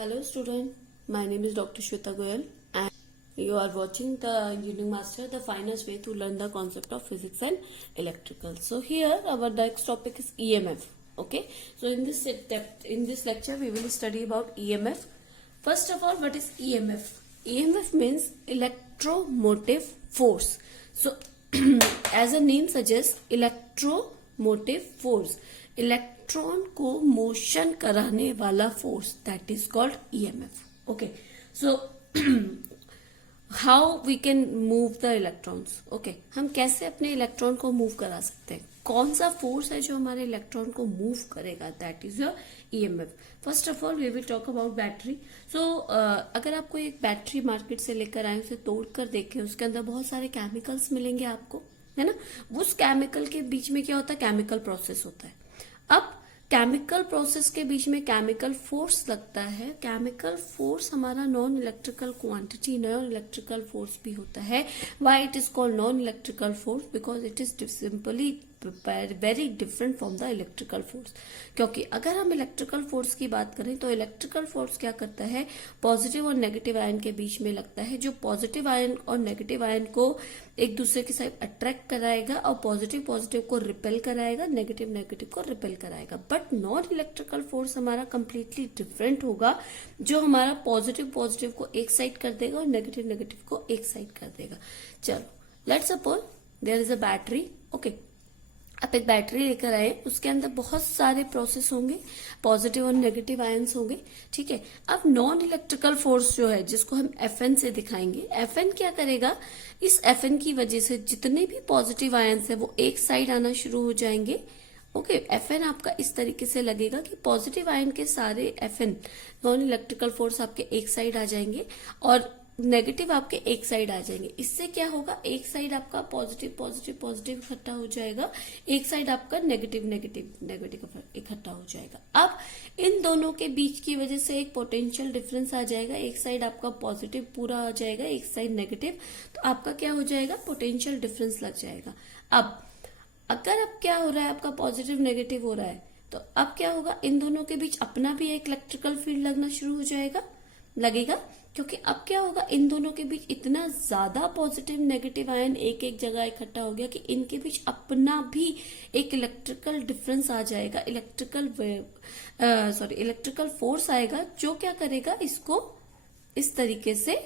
Hello student, my name is Dr. Shweta Goyal and you are watching the Engineering Master, the finest way to learn the concept of physics and electrical. So here our next topic is EMF. Okay, so in this lecture we will study about EMF. First of all, what is EMF? EMF means electromotive force. So as a name suggests, electromotive force, electron को motion कराने वाला force, that is called EMF. Okay, so how we can move the electrons. Okay, हम कैसे अपने electron को move करा सकते हैं, कौन सा फोर्स है जो हमारे इलेक्ट्रॉन को मूव करेगा, that is your EMF. First of all we will talk about battery. So अगर आपको एक बैटरी मार्केट से लेकर आए, उसे तोड़ कर देखें, उसके अंदर बहुत सारे केमिकल्स मिलेंगे आपको, है ना. उस केमिकल के बीच में क्या होता है, केमिकल प्रोसेस होता है. अब केमिकल प्रोसेस के बीच में केमिकल फोर्स लगता है. केमिकल फोर्स हमारा non electrical quantity, non electrical force भी होता है. Why it is called non electrical force? Because it is simply very different from the electrical force. क्योंकि अगर हम इलेक्ट्रिकल फोर्स की बात करें तो इलेक्ट्रिकल फोर्स क्या करता है, पॉजिटिव और नेगेटिव आयन के बीच में लगता है, जो पॉजिटिव आयन और नेगेटिव आयन को एक दूसरे के साथ अट्रैक्ट कराएगा और पॉजिटिव पॉजिटिव को रिपेल कराएगा, नेगेटिव नेगेटिव को रिपेल कराएगा. बट नॉन इलेक्ट्रिकल फोर्स हमारा कंप्लीटली डिफरेंट होगा, जो हमारा पॉजिटिव पॉजिटिव को एक साइड कर देगा और नेगेटिव नेगेटिव को एक साइड कर देगा. चलो, let's suppose there is a battery. Okay, आप एक बैटरी लेकर आए, उसके अंदर बहुत सारे प्रोसेस होंगे, पॉजिटिव और नेगेटिव आयंस होंगे. ठीक है, अब नॉन इलेक्ट्रिकल फोर्स जो है, जिसको हम FN से दिखाएंगे, FN क्या करेगा, इस FN की वजह से जितने भी पॉजिटिव आयंस है वो एक साइड आना शुरू हो जाएंगे. ओके, FN आपका इस तरीके से लगेगा कि पॉजिटिव आयन के सारे FN नॉन इलेक्ट्रिकल फोर्स आपके एक साइड आ जाएंगे और नेगेटिव आपके एक साइड आ जाएंगे. इससे क्या होगा, एक साइड आपका पॉजिटिव पॉजिटिव पॉजिटिव इकट्ठा हो जाएगा, एक साइड आपका नेगेटिव नेगेटिव नेगेटिव इकट्ठा हो जाएगा. अब इन दोनों के बीच की वजह से एक पोटेंशियल डिफरेंस आ जाएगा. एक साइड आपका पॉजिटिव पूरा आ जाएगा, एक साइड नेगेटिव, तो आपका क्या हो जाएगा, पोटेंशियल डिफरेंस लग जाएगा. अब क्या हो रहा है, आपका पॉजिटिव नेगेटिव हो रहा है, तो अब क्या होगा, इन दोनों के बीच अपना भी एक इलेक्ट्रिकल फील्ड लगना शुरू हो जाएगा, लगेगा. क्योंकि अब क्या होगा, इन दोनों के बीच इतना ज्यादा पॉजिटिव नेगेटिव आयन एक एक जगह इकट्ठा हो गया कि इनके बीच अपना भी एक इलेक्ट्रिकल डिफरेंस आ जाएगा, इलेक्ट्रिकल फोर्स आएगा, जो क्या करेगा, इसको इस तरीके से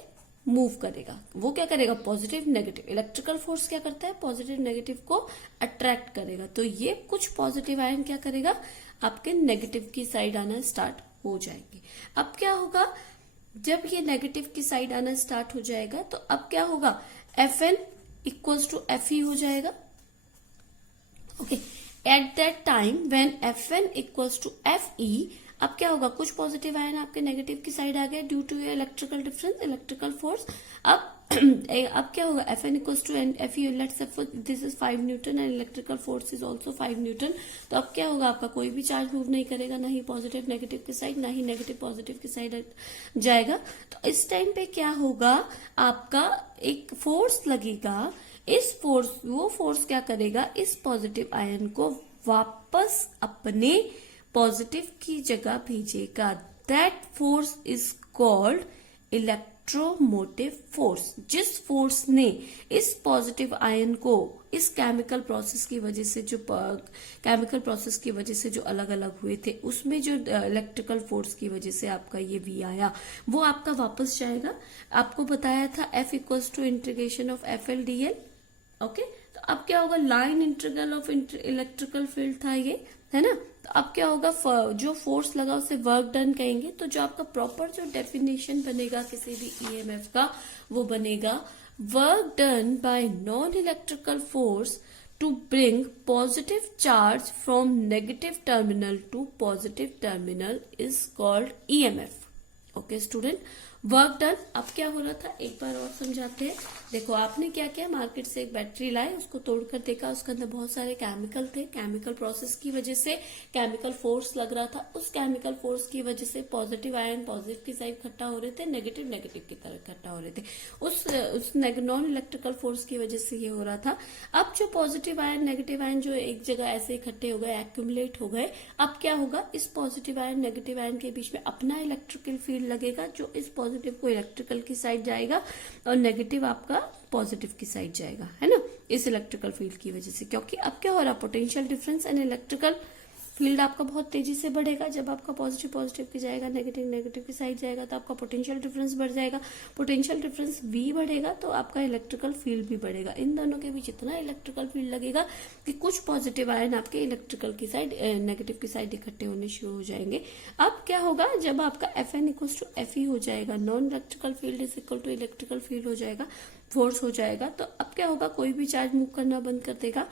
मूव करेगा. वो क्या करेगा, पॉजिटिव नेगेटिव, इलेक्ट्रिकल फोर्स क्या करता है, पॉजिटिव नेगेटिव को अट्रैक्ट करेगा. तो ये कुछ पॉजिटिव आयन क्या करेगा, आपके नेगेटिव की साइड आना स्टार्ट हो जाएंगे. अब क्या होगा, जब ये नेगेटिव की साइड आना स्टार्ट हो जाएगा, तो अब क्या होगा, FN इक्वल्स टू FE हो जाएगा. Okay, at that time when FN equals to FE, अब क्या होगा, कुछ पॉजिटिव आयन आपके नेगेटिव की साइड आ गए due to electrical difference, electrical force. अब क्या होगा, FN equals to FE, let's suppose this is 5 newton and electrical force is also 5 newton. तो अब क्या होगा, आपका कोई भी चार्ज मूव नहीं करेगा, ना ही पॉजिटिव नेगेटिव की साइड, ना ही नेगेटिव पॉजिटिव की साइड जाएगा. तो इस टाइम पे क्या होगा, आपका एक फोर्स लगेगा. वो फोर्स क्या करेगा, इस पॉजिटिव आयन को वापस अपने पॉजिटिव की जगह भेजेगा. That force is called electromotive force. जिस फोर्स ने इस पॉजिटिव आयन को इस केमिकल प्रोसेस की वजह से जो अलग अलग हुए थे, उसमें जो इलेक्ट्रिकल फोर्स की वजह से आपका ये V आया, वो आपका वापस जाएगा. आपको बताया था F equals to integration of FL/dl. Okay, तो अब क्या होगा, line integral of electrical field था ये, है ना. तो अब क्या होगा, जो फोर्स लगा उसे वर्क डन कहेंगे. तो जो आपका प्रॉपर जो डेफिनेशन बनेगा किसी भी EMF का, वो बनेगा work done by non electrical force to bring positive charge from negative terminal to positive terminal is called EMF. Okay student, work done. अब क्या हो रहा था, एक बार और समझाते हैं। देखो आपने क्या किया, मार्केट से एक बैटरी लाए, उसको तोड़कर देखा, उसके अंदर बहुत सारे केमिकल थे। केमिकल प्रोसेस की वजह से केमिकल फोर्स लग रहा था, उस केमिकल फोर्स की वजह से पॉजिटिव आयन पॉजिटिव की साइड इकट्ठा हो रहे थे, नेगेटिव नेगेटिव की तरफ इकट्ठा हो रहे थे। उस नॉन इलेक्ट्रिकल फोर्स की वजह से ये हो रहा था। अब जो पॉजिटिव आयन नेगेटिव आयन जो एक जगह ऐसे इकट्ठे हो गए, एक्यूमुलेट हो गए, अब क्या होगा, इस पॉजिटिव आयन नेगेटिव आयन के बीच में अपना इलेक्ट्रिकल फील्ड लगेगा, जो इस पॉजिटिव को इलेक्ट्रिकल की साइड जाएगा और नेगेटिव आपका पॉजिटिव की साइड जाएगा, है ना, इस इलेक्ट्रिकल फील्ड की वजह से। क्योंकि अब क्या हो रहा, potential difference and electrical field आपका बहुत तेजी से बढ़ेगा। जब आपका पॉजिटिव पॉजिटिव की जाएगा, नेगेटिव नेगेटिव की साइड जाएगा, तो आपका पोटेंशियल डिफरेंस बढ़ जाएगा। पोटेंशियल डिफरेंस V बढ़ेगा तो आपका इलेक्ट्रिकल फील्ड भी बढ़ेगा। इन दोनों के बीच इतना इलेक्ट्रिकल फील्ड लगेगा कि कुछ पॉजिटिव आयन आपके इलेक्ट्रिकल की साइड नेगेटिव की साइड इकट्ठे होने शुरू हो जाएंगे। अब क्या होगा, जब आपका Fn इक्वल टू Fe हो जाएगा, non electrical field is equal to electrical field हो जाएगा, फोर्स हो जाएगा, तो अब क्या होगा, कोई भी चार्ज मूव करना बंद कर देगा।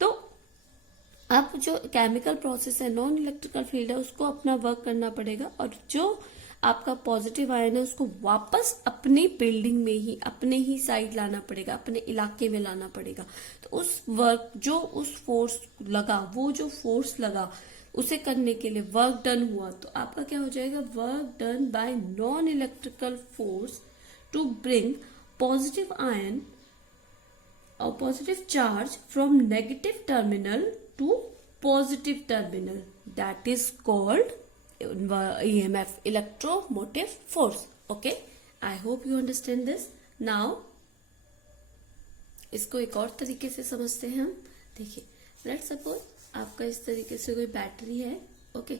तो अब जो केमिकल प्रोसेस है, नॉन इलेक्ट्रिकल फील्ड है, उसको अपना वर्क करना पड़ेगा, और जो आपका पॉजिटिव आयन है उसको वापस अपनी बिल्डिंग में ही, अपने ही साइड लाना पड़ेगा, अपने इलाके में लाना पड़ेगा। तो उस वर्क जो उस फोर्स लगा, वो जो फोर्स लगा उसे करने के लिए वर्क डन हुआ, तो आपका क्या हो जाएगा, work done by non electrical force to bring positive ion or positive charge from negative terminal to positive terminal, that is called EMF, electromotive force. Okay, I hope you understand this. Now इसको एक और तरीके से समझते हैं हम। देखिए, let suppose आपका इस तरीके से कोई बैटरी है, ओके,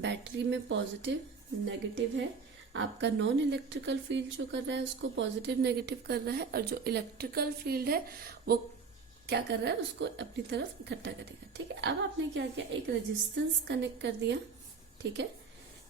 बैटरी में पॉजिटिव नेगेटिव है, आपका नॉन इलेक्ट्रिकल फील्ड जो कर रहा है उसको पॉजिटिव नेगेटिव कर रहा है, और जो इलेक्ट्रिकल फील्ड है वो क्या कर रहा है, उसको अपनी तरफ इकट्ठा करेगा। ठीक है, अब आपने क्या किया, एक रेजिस्टेंस कनेक्ट कर दिया, ठीक है,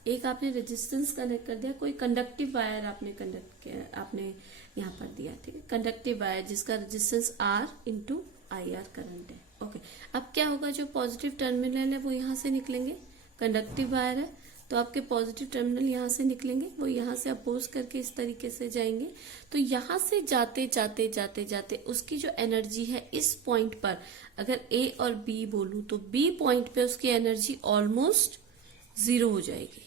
एक आपने रेजिस्टेंस कनेक्ट कर दिया, कोई कंडक्टिव वायर आपने कनेक्ट किया, आपने यहाँ पर दिया, ठीक है, कंडक्टिव वायर जिसका resistance R into IR current है। ओके, अब क्या होगा, जो पॉजिटिव टर्मिनल है वो यहाँ से निकलेंगे, कंडक्टिव वायर है तो आपके पॉजिटिव टर्मिनल यहाँ से निकलेंगे, वो यहाँ से अपोज करके इस तरीके से जाएंगे। तो यहाँ से जाते जाते जाते जाते उसकी जो एनर्जी है इस पॉइंट पर, अगर A और B बोलूं तो B पॉइंट पे उसकी एनर्जी ऑलमोस्ट 0 हो जाएगी।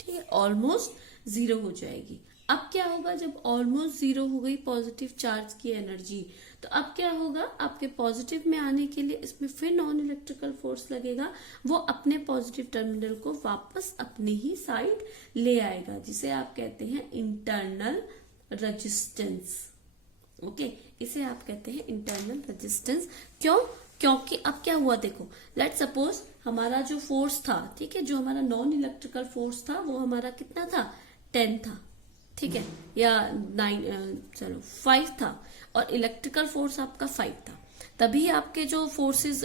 ठीक है, ऑलमोस्ट 0 हो जाएगी। अब क्या होगा, जब ऑलमोस्ट 0 हो गई पॉजिटिव चार्ज की एनर्जी, तो अब क्या होगा, आपके पॉजिटिव में आने के लिए इसमें फिर नॉन इलेक्ट्रिकल फोर्स लगेगा, वो अपने पॉजिटिव टर्मिनल को वापस अपनी ही साइड ले आएगा, जिसे आप कहते हैं इंटरनल रेजिस्टेंस। ओके, इसे आप कहते हैं इंटरनल रेजिस्टेंस। क्यों? क्योंकि अब क्या हुआ, देखो, लेट सपोज हमारा जो फोर्स था, ठीक है, जो हमारा नॉन इलेक्ट्रिकल फोर्स था वो हमारा कितना था, 10 था, ठीक है, या 5 था, और इलेक्ट्रिकल फोर्स आपका 5 था, तभी आपके जो फोर्सेस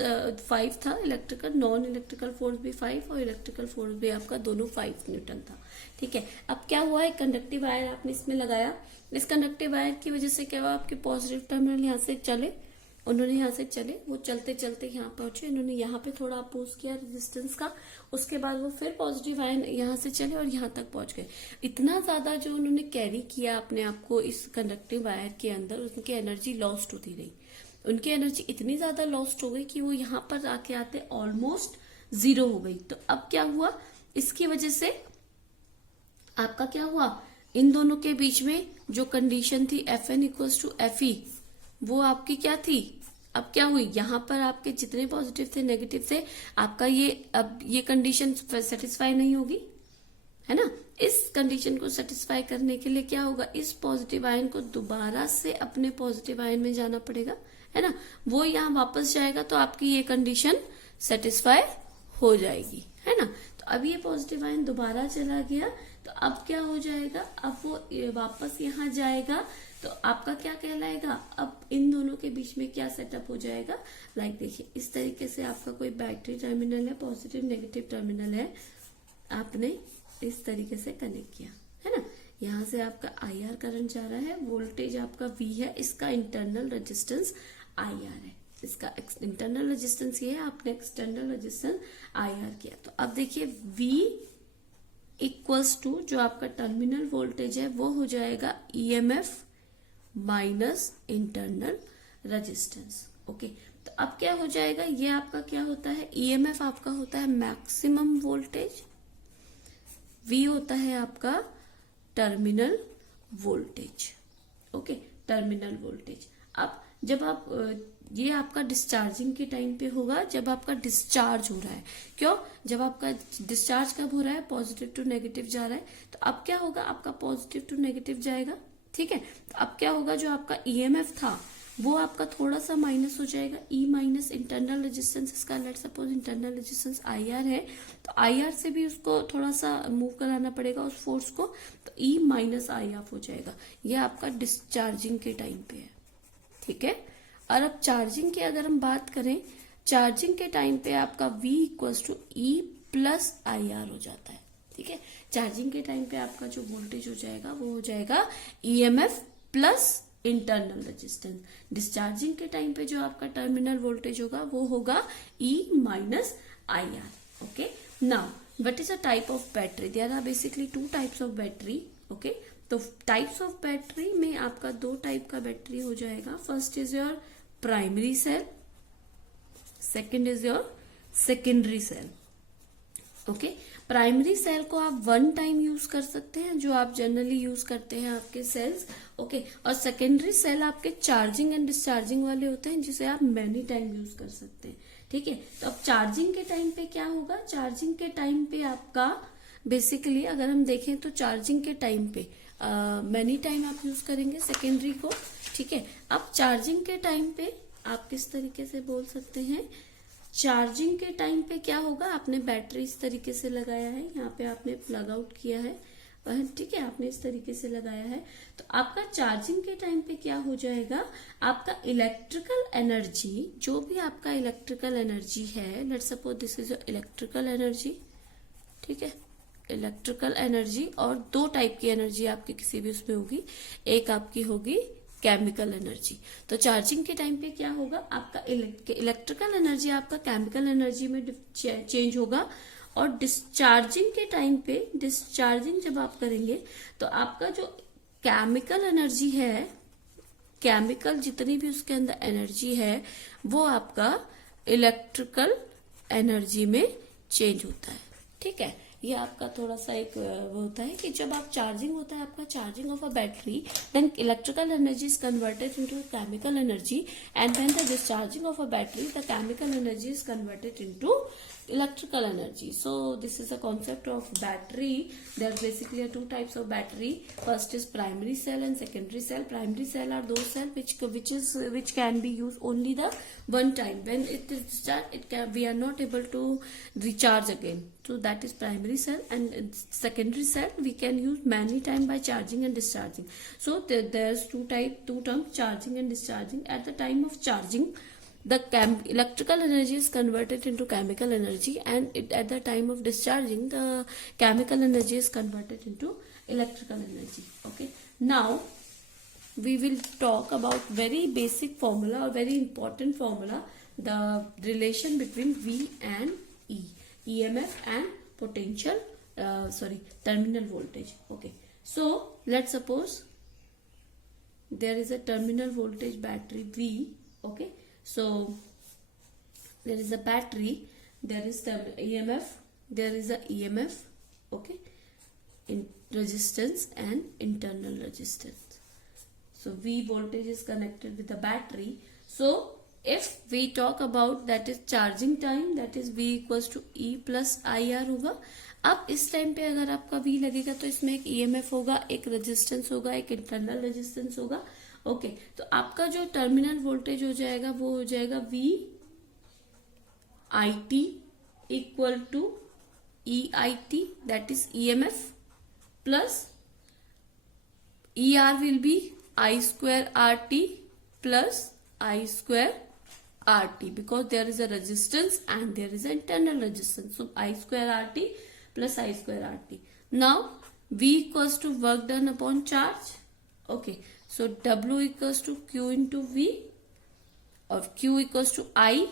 5 था, इलेक्ट्रिकल नॉन इलेक्ट्रिकल फोर्स भी 5 और इलेक्ट्रिकल फोर्स भी आपका दोनों 5 न्यूटन था। ठीक है, अब क्या हुआ, एक कंडक्टिव वायर आपने इसमें लगाया, इस कंडक्टिव वायर की वजह से क्या हुआ, आपके पॉजिटिव टर्मिनल यहाँ से चले, उन्होंने यहाँ से चले, वो चलते चलते यहाँ पहुंचे, इन्होंने यहाँ पे थोड़ा अपोज किया रेजिस्टेंस का, उसके बाद वो फिर पॉजिटिव आयन यहाँ से चले और यहाँ तक पहुंच गए। इतना ज्यादा जो उन्होंने कैरी किया अपने आप को इस कंडक्टिव वायर के अंदर, उनकी एनर्जी लॉस्ट होती रही, उनकी एनर्जी इतनी ज्यादा लॉस्ट हो गई कि वो यहाँ पर आके आते ऑलमोस्ट 0 हो गई। तो अब क्या हुआ, इसकी वजह से आपका क्या हुआ, इन दोनों के बीच में जो कंडीशन थी Fn इक्वल्स टू Fe, वो आपकी क्या थी, अब क्या हुई, यहाँ पर आपके जितने पॉजिटिव थे नेगेटिव थे, आपका ये अब ये कंडीशन सेटिस्फाई नहीं होगी, है ना। इस कंडीशन को सेटिस्फाई करने के लिए क्या होगा, इस पॉजिटिव आयन को दोबारा से अपने पॉजिटिव आयन में जाना पड़ेगा, है ना, वो यहाँ वापस जाएगा तो आपकी ये कंडीशन सेटिस्फाई हो जाएगी, है ना। तो अब ये पॉजिटिव आयन दोबारा चला गया, तो अब क्या हो जाएगा, अब वो वापस यहाँ जाएगा, तो आपका क्या कहलाएगा, अब इन दोनों के बीच में क्या सेटअप हो जाएगा, लाइक देखिए, इस तरीके से आपका कोई बैटरी टर्मिनल है, पॉजिटिव नेगेटिव टर्मिनल है, आपने इस तरीके से कनेक्ट किया, है ना, यहाँ से आपका IR करंट जा रहा है, वोल्टेज आपका V है, इसका इंटरनल रेजिस्टेंस IR है, इसका इंटरनल रेजिस्टेंस ये है, आपने एक्सटर्नल रेजिस्टेंस IR किया। तो अब देखिए V इक्वल्स टू जो आपका टर्मिनल वोल्टेज है वो हो जाएगा EMF minus internal resistance. Okay, तो अब क्या हो जाएगा, ये आपका क्या होता है, ईएमएफ आपका होता है मैक्सिमम वोल्टेज, वी होता है आपका terminal voltage. Okay, terminal voltage. अब जब आप ये आपका डिस्चार्जिंग के टाइम पे होगा, जब आपका डिस्चार्ज हो रहा है। क्यों, जब आपका डिस्चार्ज कब हो रहा है, पॉजिटिव टू नेगेटिव जा रहा है, तो अब क्या होगा, आपका पॉजिटिव टू नेगेटिव जाएगा। ठीक है, तो अब क्या होगा, जो आपका ईएमएफ था वो आपका थोड़ा सा माइनस हो जाएगा, ई माइनस इंटरनल रेजिस्टेंस इसका, let suppose internal resistance I R है, तो आई आर से भी उसको थोड़ा सा मूव कराना पड़ेगा उस फोर्स को, तो ई माइनस आई ऑफ हो जाएगा। ये आपका डिस्चार्जिंग के टाइम पे है। ठीक है, और अब चार्जिंग की अगर हम बात करें, चार्जिंग के टाइम पे आपका V equals to E plus I R हो जाता है। ठीक है, चार्जिंग के टाइम पे आपका जो वोल्टेज हो जाएगा वो हो जाएगा EMF plus internal resistance. Discharging के टाइम पे जो आपका टर्मिनल वोल्टेज होगा वो होगा E minus I R. Okay, now what is a type of battery, there are basically two types of battery. Okay, तो टाइप्स ऑफ बैटरी में आपका दो टाइप का बैटरी हो जाएगा। First is your primary cell, second is your secondary cell. Okay, primary cell को आप one time use कर सकते हैं, जो आप जनरली यूज करते हैं आपके सेल्स। ओके, और सेकेंडरी सेल आपके चार्जिंग एंड डिस्चार्जिंग वाले होते हैं, जिसे आप मैनी टाइम यूज कर सकते हैं। ठीक है, तो अब चार्जिंग के टाइम पे क्या होगा, चार्जिंग के टाइम पे आपका बेसिकली अगर हम देखें तो चार्जिंग के टाइम पे मैनी टाइम आप यूज करेंगे सेकेंडरी को। ठीक है, अब चार्जिंग के टाइम पे आप किस तरीके से बोल सकते हैं, चार्जिंग के टाइम पे क्या होगा, आपने बैटरी इस तरीके से लगाया है, यहाँ पे आपने प्लग आउट किया है, ठीक है, आपने इस तरीके से लगाया है, तो आपका चार्जिंग के टाइम पे क्या हो जाएगा, आपका इलेक्ट्रिकल एनर्जी, जो भी आपका इलेक्ट्रिकल एनर्जी है, let's suppose this is electrical energy. ठीक है, इलेक्ट्रिकल एनर्जी, और दो टाइप की एनर्जी आपकी किसी भी उसमें होगी, एक आपकी होगी केमिकल एनर्जी। तो चार्जिंग के टाइम पे क्या होगा, आपका इलेक्ट्रिकल एनर्जी आपका केमिकल एनर्जी में चेंज होगा, और डिस्चार्जिंग के टाइम पे, डिस्चार्जिंग जब आप करेंगे तो आपका जो केमिकल एनर्जी है, केमिकल जितनी भी उसके अंदर एनर्जी है वो आपका इलेक्ट्रिकल एनर्जी में चेंज होता है। ठीक है, ये आपका थोड़ा सा एक वो होता है कि जब आप चार्जिंग होता है आपका charging of a battery, then electrical energy is converted into chemical energy, and when the discharging of a battery the chemical energy is converted into electrical energy. So this is the concept of battery. There are basically two types of battery. First is primary cell and secondary cell. Primary cell are those cell which can be used only the one time. When it is discharged, we are not able to recharge again. So that is primary cell, and secondary cell we can use many time by charging and discharging. So there's two terms, charging and discharging. At the time of charging, the electrical energy is converted into chemical energy, and at the time of discharging the chemical energy is converted into electrical energy. Okay, now we will talk about very basic formula or very important formula, the relation between V and E, EMF and potential terminal voltage. Okay, so let's suppose there is a terminal voltage battery V. Okay, so there is a battery, there is the EMF, there is a EMF, okay, in resistance and internal resistance. So V voltage is connected with the battery. So if we talk about that is charging time, that is V equals to E plus IR होगा। अब इस time पे अगर आपका V लगेगा तो इसमें एक EMF होगा, एक रेजिस्टेंस होगा, एक इंटरनल रेजिस्टेंस होगा। ओके, तो आपका जो टर्मिनल वोल्टेज हो जाएगा वो हो जाएगा V I T equal to E I T, that is EMF, plus ER will be I square RT plus I square RT, because there is a resistance and there is an internal resistance. So I square RT plus I square RT. Now V equals to work done upon charge. Okay, so W equals to Q into V, or Q equals to I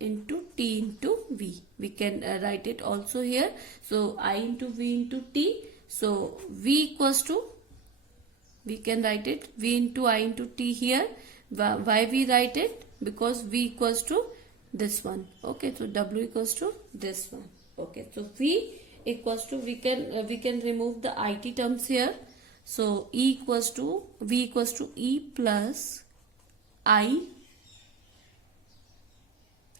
into t into v. We can write it also here. So I into v into t. So v equals to, we can write it v into I into t here. Why we write it? Because v equals to this one. Okay, so w equals to this one. Okay, so v equals to, we can remove the it terms here. So v equals to e plus I,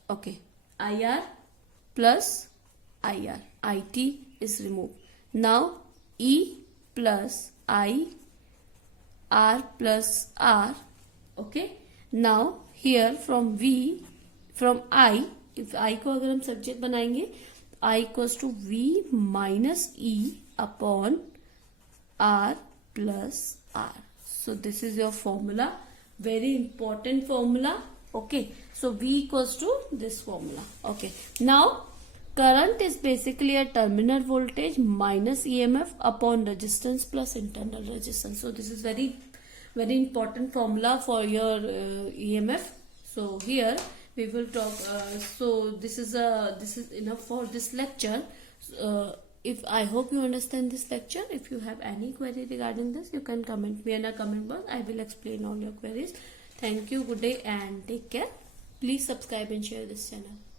okay, IR plus IR. IT is removed. Now E plus I, R plus R. Okay. Now here from I, if I को अगर हम subject बनाएंगे, I equals to V minus E upon R plus R. So this is your formula. Very important formula. Okay, so V equals to this formula. Okay, now current is basically a terminal voltage minus EMF upon resistance plus internal resistance. So this is very important formula for your EMF. So here we will talk. So this is enough for this lecture. If I hope you understand this lecture. If you have any query regarding this, you can comment me in a comment box. I will explain all your queries. Thank you. Good day and take care. Please subscribe and share this channel.